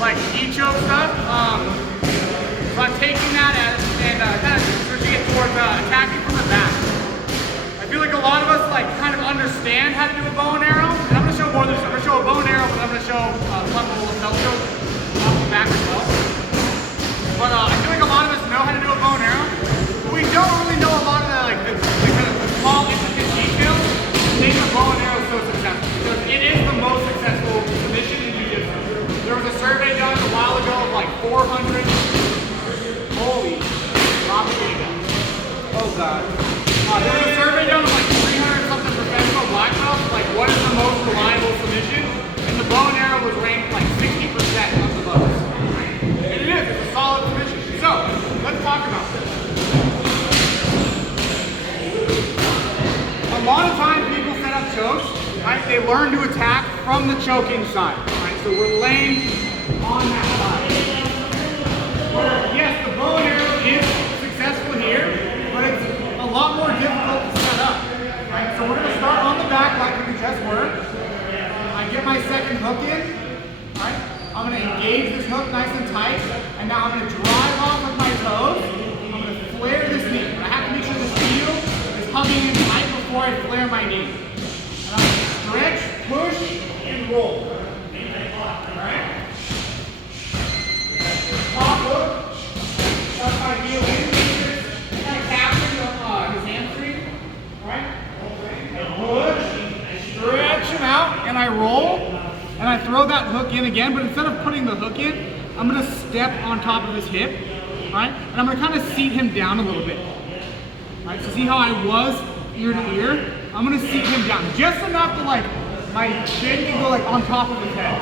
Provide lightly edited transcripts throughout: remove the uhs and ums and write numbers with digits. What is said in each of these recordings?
like gi choke stuff. So I'm taking that and kind of switching it towards attacking from the back. I feel like a lot of us like kind of understand how to do a bow and arrow, and I'm going to show more than this. I'm going to show a bow and arrow, but I'm going to show level lapel choke off the back as well. But I feel like a lot of us know how to do a bow and arrow, but we don't really know a lot of the kind of the small intricate details that make a bow and arrow so successful. Because it is the most successful submission in jiu-jitsu. There was a survey done a while ago of like 400. Holy propaganda. Oh God. There was a survey done of like 300 something professional black belts, like what is the most reliable submission, and the bow and arrow was ranked like 60% of the bows. And it is, it's a solid submission. So, let's talk about this. A lot of times people set up chokes, right? They learn to attack from the choking side, right? So we're laying on that side. Yes, the bow and arrow is successful here, but it's a lot more difficult to set up, right? So we're going to start on the back like we just were. I get my second hook in, right? I'm going to engage this hook nice and tight, and now I'm going to drive off with my toes. I'm going to flare this knee, but I have to make sure the heel is hugging in tight before I flare my knee. And I'm going to stretch, push, and roll. Alright? Top hook, shove my heel in, kind of capturing his hamstring. Alright? And push, stretch him out, and I roll. And I throw that hook in again, but instead of putting the hook in, I'm going to step on top of his hip, right? And I'm going to kind of seat him down a little bit. Right? So see how I was ear to ear? I'm going to seat him down just enough to like my chin can go like on top of his head.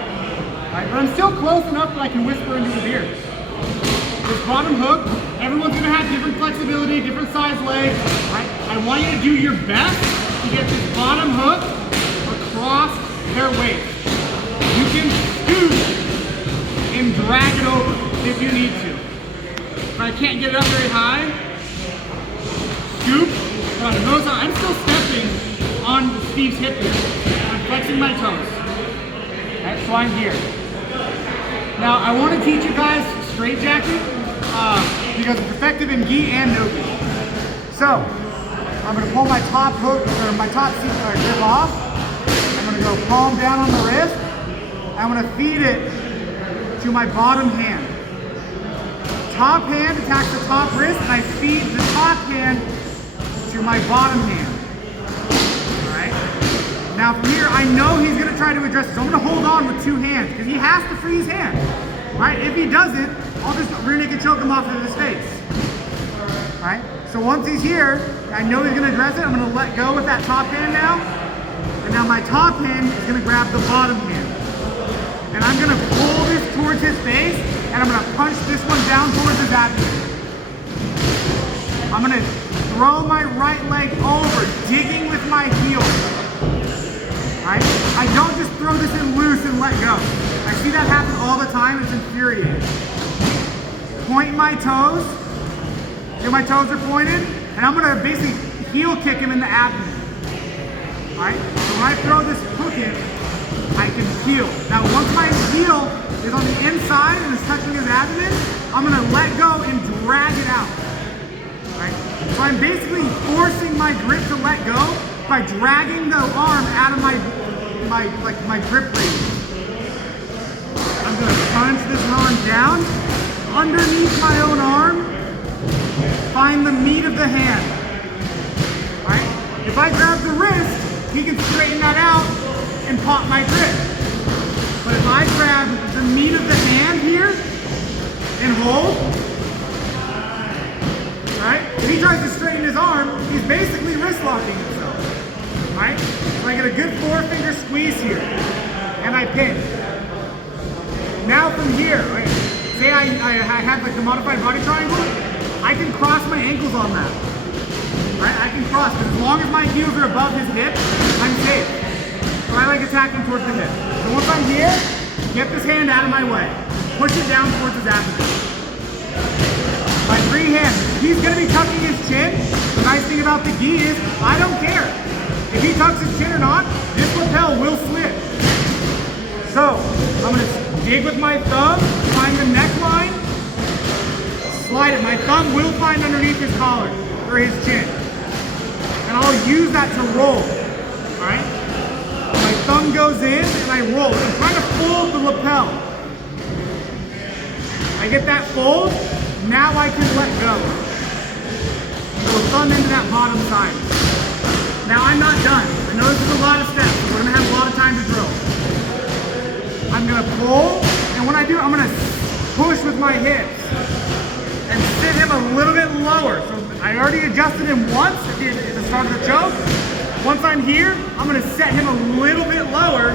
Right? But I'm still close enough that I can whisper into his ear. This bottom hook, everyone's going to have different flexibility, different size legs. Right? I want you to do your best to get this bottom hook across their waist. You can scoop and drag it over if you need to. If I can't get it up very high, scoop. Notice how I'm still stepping on Steve's hip here. I'm flexing my toes. Right, so I'm here. Now I want to teach you guys straight jacking because it's effective in gi and no gi. So I'm going to pull my top hook or my top grip off. I'm going to go palm down on the wrist. I'm going to feed it to my bottom hand. Top hand attacks the top wrist, and I feed the top hand to my bottom hand. Alright? Now from here, I know he's going to try to address it, so I'm going to hold on with two hands, because he has to free his hand. Right? If he doesn't, I'll just rear naked choke him off of his face. Alright? So once he's here, I know he's going to address it. I'm going to let go with that top hand now. And now my top hand is going to grab the bottom hand. And I'm going to pull this towards his face, and I'm going to punch this one down towards his abdomen. I'm going to throw my right leg over, digging with my heel. Right? I don't just throw this in loose and let go. I see that happen all the time. It's infuriating. Point my toes. See, my toes are pointed, and I'm going to basically heel kick him in the abdomen. Alright? So when I throw this hook in, I can heel. Now once my heel is on the inside and is touching his abdomen, I'm going to let go and drag it out. Right? So I'm basically forcing my grip to let go by dragging the arm out of my grip radius. I'm going to punch this arm down underneath my own arm, find the meat of the hand. Right? If I grab the wrist, he can straighten that out and pop my grip. But if I grab the meat of the hand here and hold, right? If he tries to straighten his arm, he's basically wrist locking himself, right? So I get a good 4-finger squeeze here, and I pin. Now from here, right? Say I have like the modified body triangle, I can cross my ankles on that. Right? I can cross, because as long as my heels are above his hip, I'm safe. So I like attacking towards the hip. So once I'm here, get this hand out of my way. Push it down towards his abdomen. My free hand. He's going to be tucking his chin. The nice thing about the gi is, I don't care. If he tucks his chin or not, this lapel will slip. So, I'm going to dig with my thumb, find the neckline, slide it. My thumb will find underneath his collar or his chin. And I'll use that to roll, all right? My thumb goes in and I roll. I'm trying to fold the lapel. I get that fold, now I can let go. Go thumb into that bottom side. Now I'm not done. I know this is a lot of steps. We're gonna have a lot of time to drill. I'm gonna pull, and when I do, I'm gonna push with my hips and sit him a little bit lower. So I already adjusted him once at the start of the choke. Once I'm here, I'm gonna set him a little bit lower,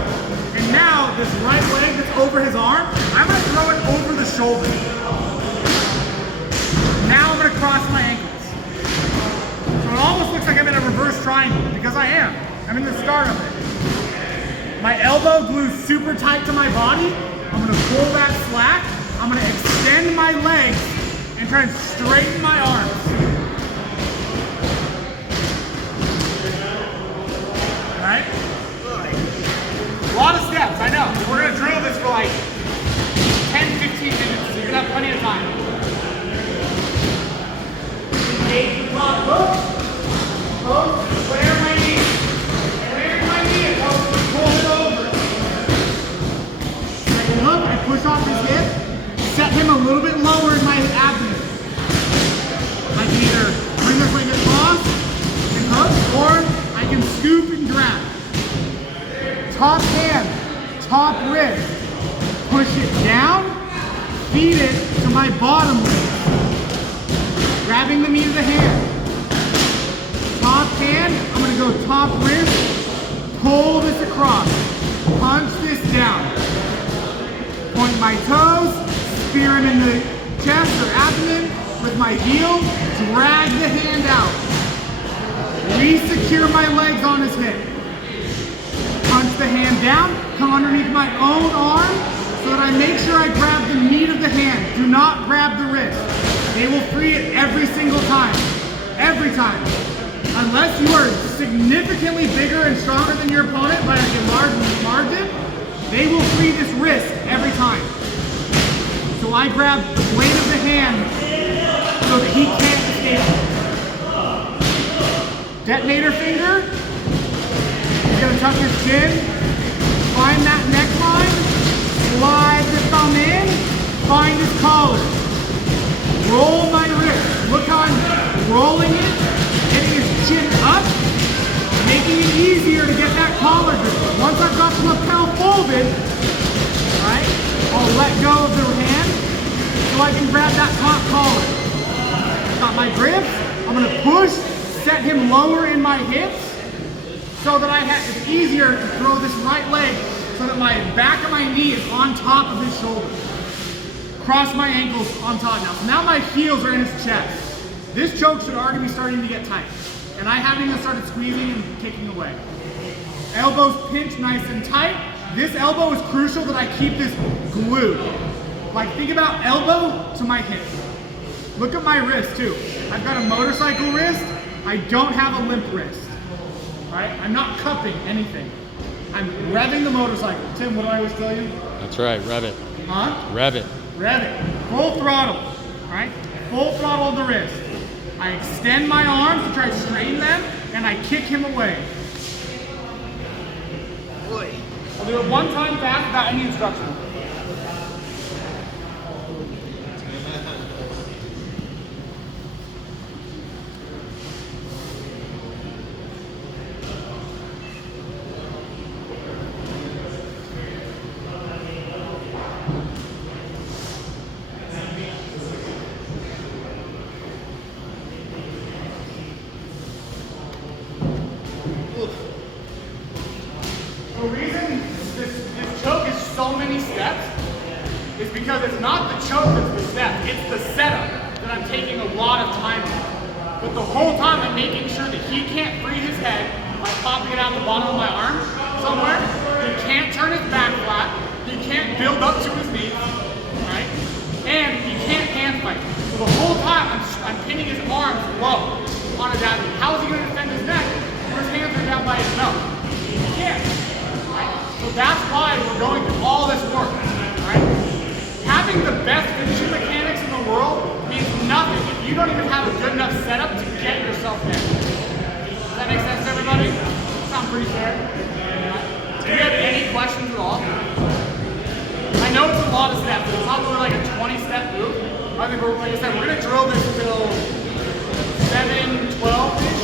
and now this right leg that's over his arm, I'm gonna throw it over the shoulder. Now I'm gonna cross my ankles. So it almost looks like I'm in a reverse triangle, because I am. I'm in the start of it. My elbow glues super tight to my body. I'm gonna pull that slack. I'm gonna extend my legs and try and straighten my arms. All right? A lot of steps, I know. We're gonna drill this for like 10, 15 minutes, so you're gonna have plenty of time. Engage the top hook. Post, flare my knee. Flare my knee and pull it over. Second hook, I push off his hip, set him a little bit lower in my abdomen. I can either bring this leg across and hook, or I can scoop and grab. Top hand, top wrist. Push it down, feed it to my bottom leg. Grabbing the meat of the hand. Top hand, I'm gonna go top wrist, pull this across, punch this down. Point my toes, spear him in the chest or abdomen with my heel, drag the hand out. Re-secure my legs on his hip. Punch the hand down, come underneath my own arm so that I make sure I grab the meat of the hand. Do not grab the wrist. They will free it every single time. Every time. Unless you are significantly bigger and stronger than your opponent by a large margin, they will free this wrist every time. So I grab the blade of the hand so that he can't escape. Detonator finger. He's gonna tuck his chin, find that neckline, slide the thumb in, find his collar. Roll my wrist. Look how I'm rolling it, getting his chin up, making it easier to get that collar grip. Once I've got the lapel folded, right, I'll let go of the hand so I can grab that top collar. I've got my grips. I'm going to push, set him lower in my hips so that it's easier to throw this right leg so that my back of my knee is on top of his shoulder. Cross my ankles on top now. So now my heels are in his chest. This choke should already be starting to get tight. And I haven't even started squeezing and kicking away. Elbows pinch nice and tight. This elbow is crucial that I keep this glued. Like think about elbow to my hip. Look at my wrist too. I've got a motorcycle wrist. I don't have a limp wrist. Right? I'm not cupping anything. I'm revving the motorcycle. Tim, what do I always tell you? That's right, rev it. Huh? Rev it. Rev it. Full throttle. All right? Full throttle of the wrist. I extend my arms to try to straighten them, and I kick him away. I'll do it one time fast without any instruction. The reason this choke is so many steps is because it's not the choke that's the step, it's the setup that I'm taking a lot of time on. But the whole time I'm making sure that he can't free his head by popping it out the bottom of my arm somewhere. He can't turn his back flat. He can't build up to his knees, right? And he can't hand fight. So the whole time I'm pinning his arms low on his abdomen. How is he going to defend his neck when his hands are down by his belt? He can't. So that's why we're going through all this work, right? having the best finishing mechanics in the world means nothing if you don't even have a good enough setup to get yourself there. Does that make sense to everybody? Sound pretty fair? Do you have any questions at all? I know it's a lot of steps. It's probably like a 20-step move. I think like I said, we're gonna drill this till 7:12.